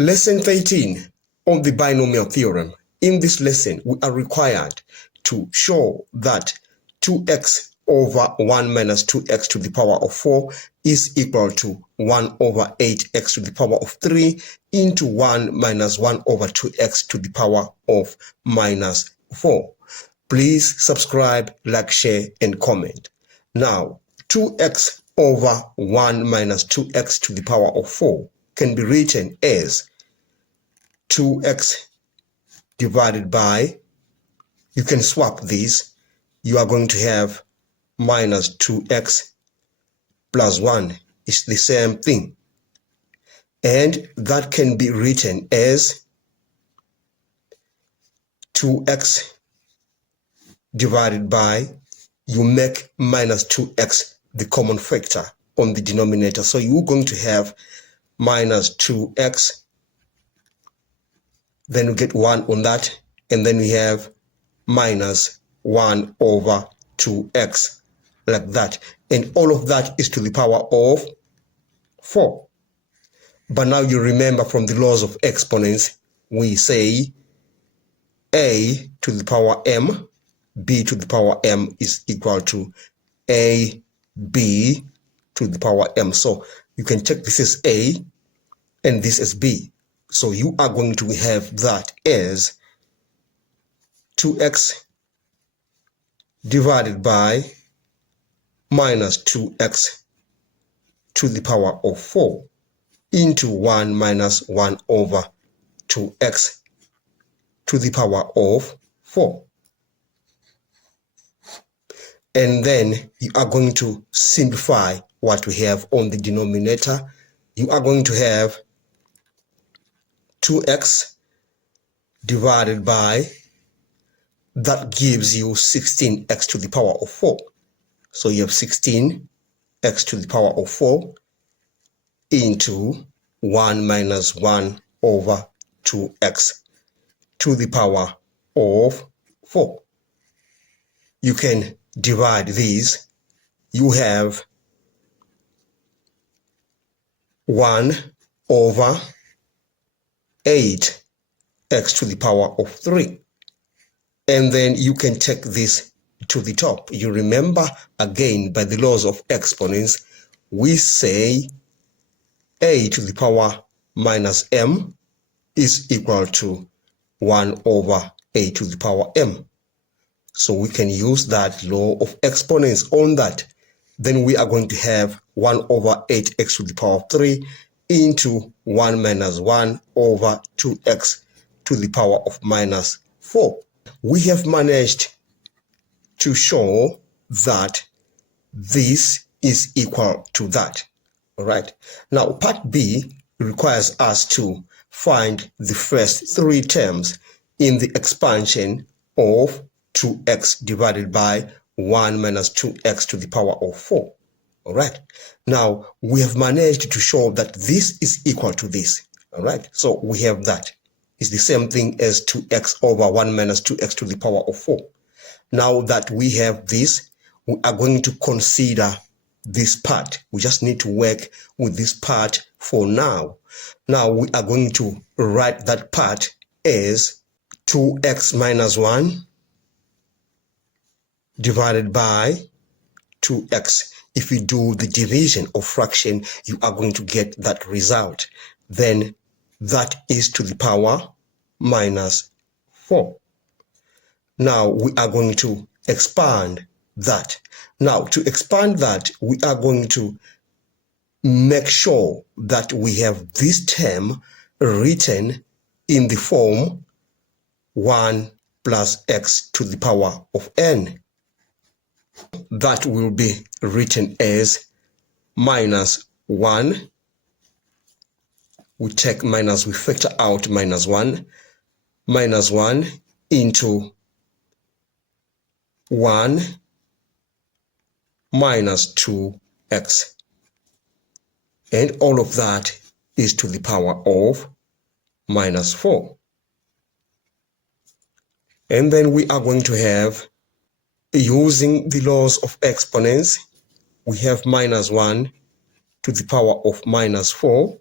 Lesson 13 on the binomial theorem. In this lesson, we are required to show that 2x over 1 minus 2x to the power of 4 is equal to 1 over 8x to the power of 3 into 1 minus 1 over 2x to the power of minus 4. Please subscribe, like, share, and comment. Now, 2x over 1 minus 2x to the power of 4 can be written as 2x divided by, you can swap these, you are going to have minus 2x plus 1 is the same thing. And that can be written as 2x divided by, you make minus 2x the common factor on the denominator. So you're going to have minus 2x, then we get 1 on that, and then we have minus 1 over 2x, like that. And all of that is to the power of 4. But now you remember from the laws of exponents, we say a to the power m, b to the power m is equal to a b to the power m. So you can check this as a and this as b. So you are going to have that as 2x divided by minus 2x to the power of 4 into 1 minus 1 over 2x to the power of 4. And then you are going to simplify what we have on the denominator. You are going to have 2x divided by, that gives you 16x to the power of 4. So you have 16x to the power of 4 into 1 minus 1 over 2x to the power of 4. You can divide these. You have 1 over 8x to the power of 3. And then you can take this to the top. You remember, again, by the laws of exponents, we say a to the power minus m is equal to 1 over a to the power m. So we can use that law of exponents on that. Then we are going to have 1 over 8x to the power of 3 into 1 minus 1 over 2x to the power of minus 4. We have managed to show that this is equal to that. All right. Now, part B requires us to find the first 3 terms in the expansion of 2x divided by 1 minus 2x to the power of 4. All right. Now, we have managed to show that this is equal to this. All right. So we have that. It's the same thing as 2x over 1 minus 2x to the power of 4. Now that we have this, we are going to consider this part. We just need to work with this part for now. Now we are going to write that part as 2x minus 1 divided by 2x. If you do the division of fraction, you are going to get that result. Then that is to the power minus 4. Now we are going to expand that. Now to expand that, we are going to make sure that we have this term written in the form 1 plus x to the power of n. That will be written as minus 1. We take minus, we factor out minus 1 into 1 minus 2x. And all of that is to the power of minus 4. And then we are going to have, using the laws of exponents, we have minus 1 to the power of minus 4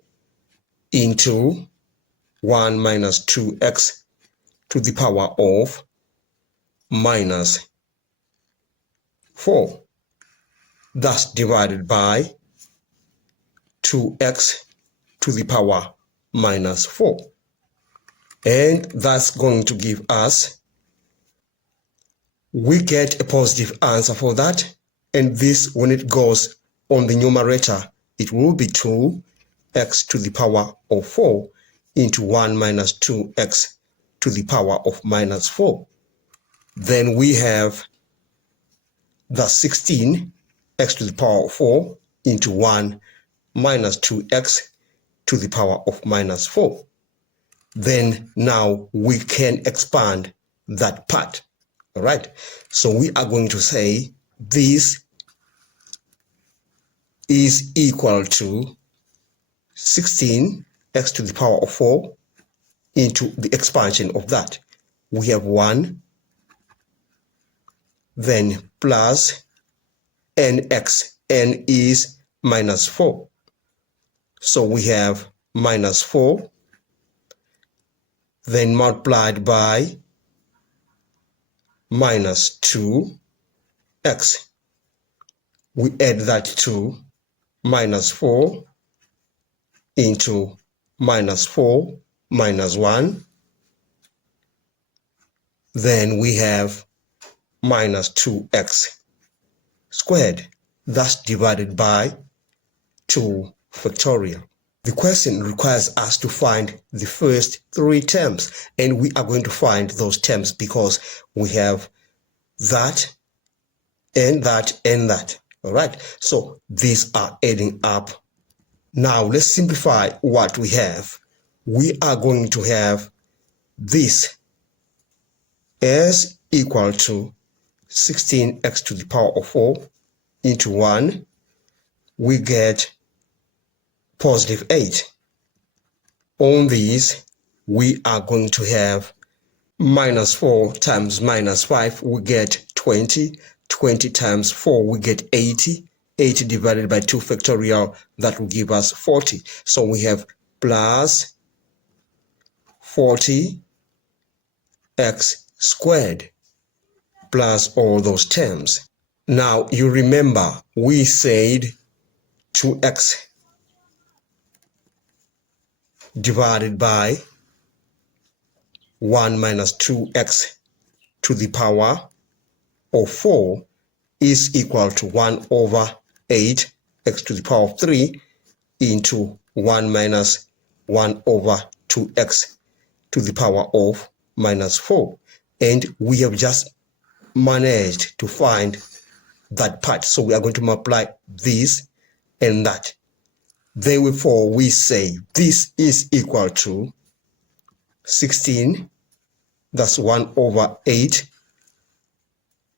into 1 minus 2x to the power of minus 4. Thus divided by 2x to the power minus 4. And that's going to give us, we get a positive answer for that. And this, when it goes on the numerator, it will be 2x to the power of 4 into 1 minus 2x to the power of minus 4. Then we have the 16x to the power of 4 into 1 minus 2x to the power of minus 4. Then now we can expand that part. All right. So we are going to say this is equal to 16x to the power of 4 into the expansion of that. We have 1, then plus nx. N is minus 4. So we have minus 4, then multiplied by minus 2x. We add that to minus 4 into minus 4 minus 1. Then we have minus 2x squared. Thus divided by 2 factorial. The question requires us to find the first 3 terms, and we are going to find those terms because we have that and that and that. All right, so these are adding up. Now let's simplify what we have. We are going to have this as equal to 16x to the power of 4 into 1. We get positive 8. On these, we are going to have minus 4 times minus 5, we get 20. 20 times 4, we get 80. 80 divided by 2 factorial, that will give us 40. So we have plus 40x squared plus all those terms. Now you remember we said 2x divided by 1 minus 2x to the power of 4 is equal to 1 over 8 x to the power of 3 into 1 minus 1 over 2x to the power of minus 4. And we have just managed to find that part. So we are going to multiply this and that. Therefore, we say this is equal to 16, that's 1 over 8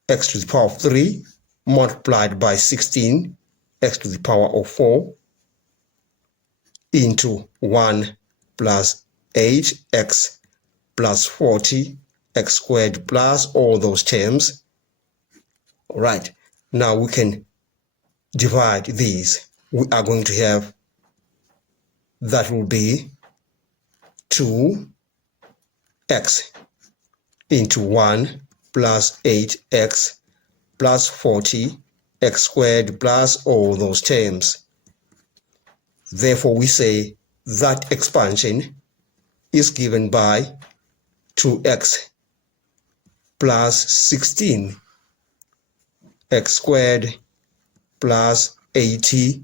x to the power of 3 multiplied by 16 x to the power of 4 into 1 plus 8x plus 40 x squared plus all those terms. All right, now we can divide these. We are going to have, that will be 2x into 1 plus 8x plus 40 x squared plus all those terms. Therefore, we say that expansion is given by 2x plus 16 x squared plus 80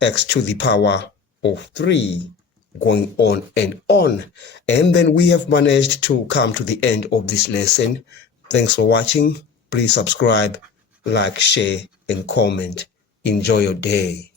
x to the power of 3, going on and on. And then we have managed to come to the end of this lesson. Thanks for watching. Please subscribe, like, share, and comment. Enjoy your day.